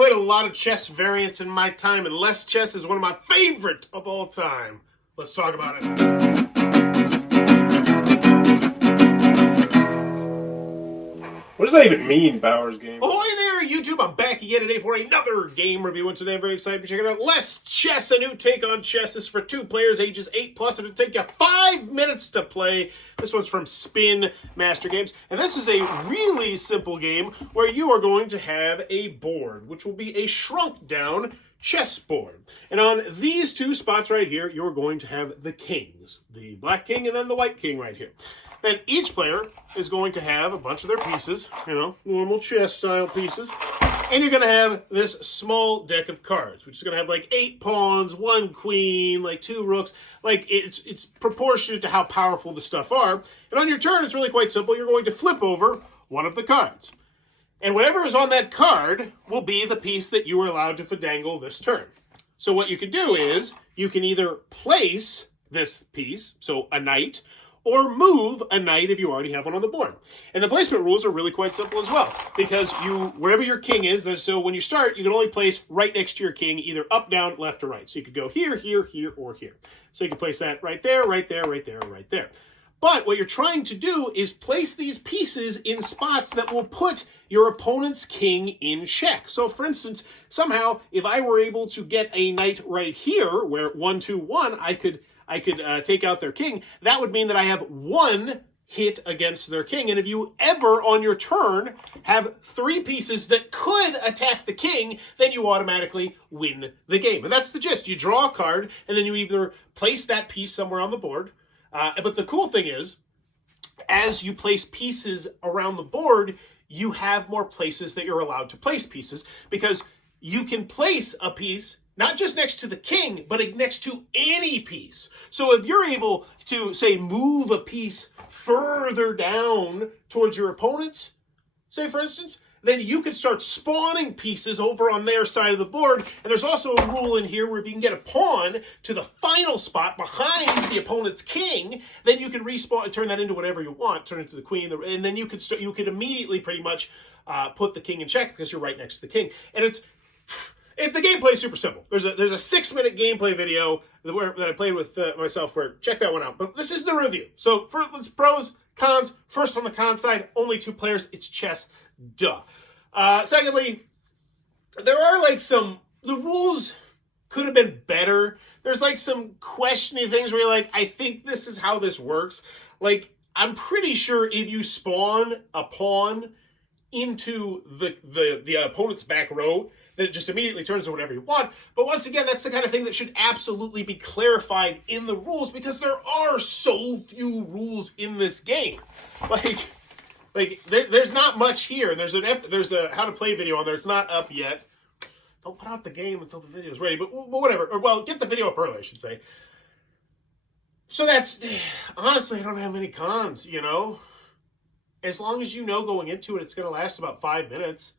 played a lot of chess variants in my time, and less chess is one of my favorite of all time. Let's talk about it. What does that even mean, Bowers Game? Ahoy there, YouTube! I'm back again today for another game review, and today I'm very excited to check it out. Less Chess, a new take on chess. This is for 2 players, ages 8+, and it'll take you 5 minutes to play. This one's from Spin Master Games, and this is a really simple game where you are going to have a board, which will be a shrunk-down chessboard. And on these 2 spots right here, you're going to have the kings. The black king and then the white king right here. Then each player is going to have a bunch of their pieces, normal chess-style pieces. And you're going to have this small deck of cards, which is going to have like 8 pawns, 1 queen, like 2 rooks. Like, it's proportionate to how powerful the stuff are. And on your turn, it's really quite simple. You're going to flip over one of the cards. And whatever is on that card will be the piece that you are allowed to finagle this turn. So what you can do is, you can either place this piece, so a knight, or move a knight if you already have one on the board. And the placement rules are really quite simple as well, because wherever your king is, so when you start, you can only place right next to your king, either up, down, left, or right. So you could go here, here, here, or here. So you can place that right there, right there, right there, right there. But what you're trying to do is place these pieces in spots that will put your opponent's king in check. So for instance, somehow, if I were able to get a knight right here, where 1, 2, 1, I could take out their king, that would mean that I have 1 hit against their king. And if you ever, on your turn, have 3 pieces that could attack the king, then you automatically win the game. And that's the gist. You draw a card, and then you either place that piece somewhere on the board. But the cool thing is, as you place pieces around the board, you have more places that you're allowed to place pieces, because you can place a piece not just next to the king, but next to any piece. So if you're able to, say, move a piece further down towards your opponent, say, for instance, then you can start spawning pieces over on their side of the board. And there's also a rule in here where if you can get a pawn to the final spot behind the opponent's king, then you can respawn, turn that into whatever you want, turn it to the queen, and then you could immediately pretty much put the king in check because you're right next to the king. And the gameplay is super simple. There's a 6-minute gameplay video that I played with myself. Check that one out. But this is the review. So let's pros, cons. First on the con side, only 2 players. It's chess. Duh. Secondly, there are the rules could have been better. There's some questioning things where you're like, I think this is how this works. I'm pretty sure if you spawn a pawn into the opponent's back row, that it just immediately turns to whatever you want. But once again, that's the kind of thing that should absolutely be clarified in the rules, because there are so few rules in this game. There's not much here, and there's a how to play video on there. It's not up yet. Don't put out the game until the video is ready, but whatever. Or, get the video up early, I should say. So that's, honestly, I don't have any cons, As long as you know going into it, it's going to last about 5 minutes.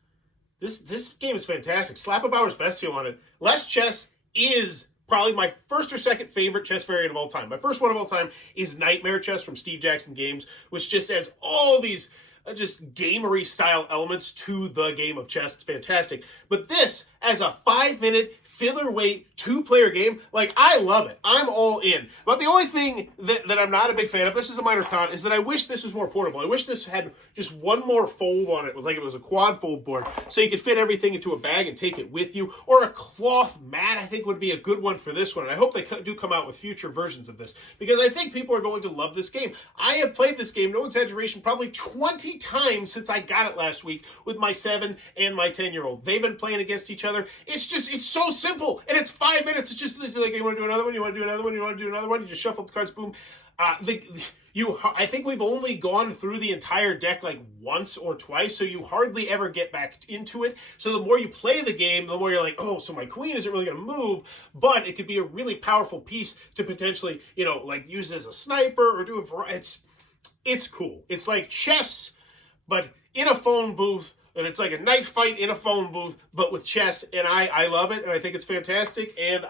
This game is fantastic. Slap a Bowers Bestial on it. Less Chess is probably my first or second favorite chess variant of all time. My first one of all time is Nightmare Chess from Steve Jackson Games, which just adds all these just gamery style elements to the game of chess. It's fantastic. But this, as a 5-minute filler weight 2-player game, I love it. I'm all in. But the only thing that I'm not a big fan of, this is a minor con, is that I wish this was more portable. I wish this had just one more fold on it. It was a quad fold board, so you could fit everything into a bag and take it with you. Or a cloth mat, I think, would be a good one for this one. And I hope they do come out with future versions of this, because I think people are going to love this game. I have played this game, no exaggeration, probably 20 times since I got it last week with my 7 and my 10-year-old. They've been playing against each other. It's so simple, and it's 5 minutes. It's like, you want to do another one, you want to do another one, you want to do another one, you just shuffle the cards, boom. I think we've only gone through the entire deck once or twice, so you hardly ever get back into it. So the more you play the game, the more you're like, oh, so my queen isn't really going to move, but it could be a really powerful piece to potentially, use as a sniper or do a variety. It's cool. It's like chess, but in a phone booth. And it's like a knife fight in a phone booth, but with chess, and I love it, and I think it's fantastic. And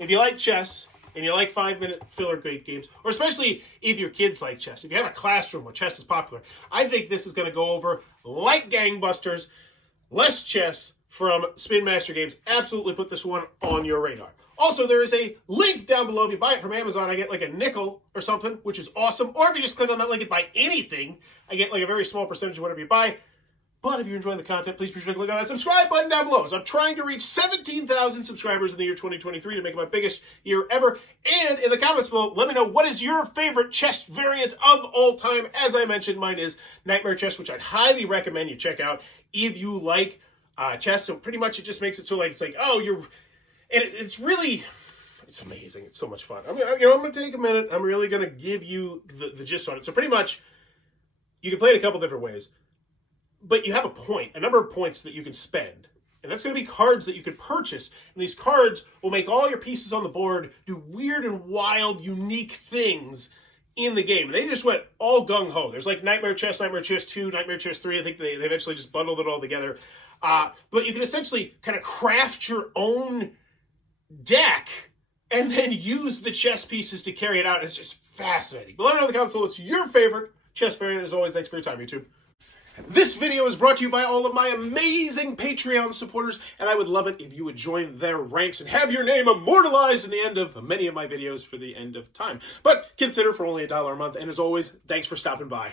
if you like chess, and you like 5-minute filler great games, or especially if your kids like chess, if you have a classroom where chess is popular, I think this is going to go over like gangbusters. Less Chess from Spin Master Games. Absolutely put this one on your radar. Also, there is a link down below. If you buy it from Amazon, I get like a nickel or something, which is awesome. Or if you just click on that link and buy anything, I get like a very small percentage of whatever you buy. But if you're enjoying the content, please be sure to click on that subscribe button down below. So I'm trying to reach 17,000 subscribers in the year 2023 to make it my biggest year ever. And in the comments below, let me know what is your favorite chest variant of all time. As I mentioned, mine is Nightmare Chest, which I'd highly recommend you check out if you like chess. So pretty much it just makes it so like it's like, oh, you're, and it's really, it's amazing. It's so much fun. I'm gonna take a minute. I'm really gonna give you the gist on it. So pretty much, you can play it a couple different ways, but you have a number of points that you can spend. And that's going to be cards that you can purchase. And these cards will make all your pieces on the board do weird and wild, unique things in the game. And they just went all gung-ho. There's like Nightmare Chest 2, Nightmare Chest 3. I think they eventually just bundled it all together. But you can essentially kind of craft your own deck and then use the chess pieces to carry it out. It's just fascinating. But let me know in the comments below what's your favorite chess variant. As always, thanks for your time, YouTube. This video is brought to you by all of my amazing Patreon supporters, and I would love it if you would join their ranks and have your name immortalized in the end of many of my videos for the end of time. But consider for only $1 a month, and as always, thanks for stopping by.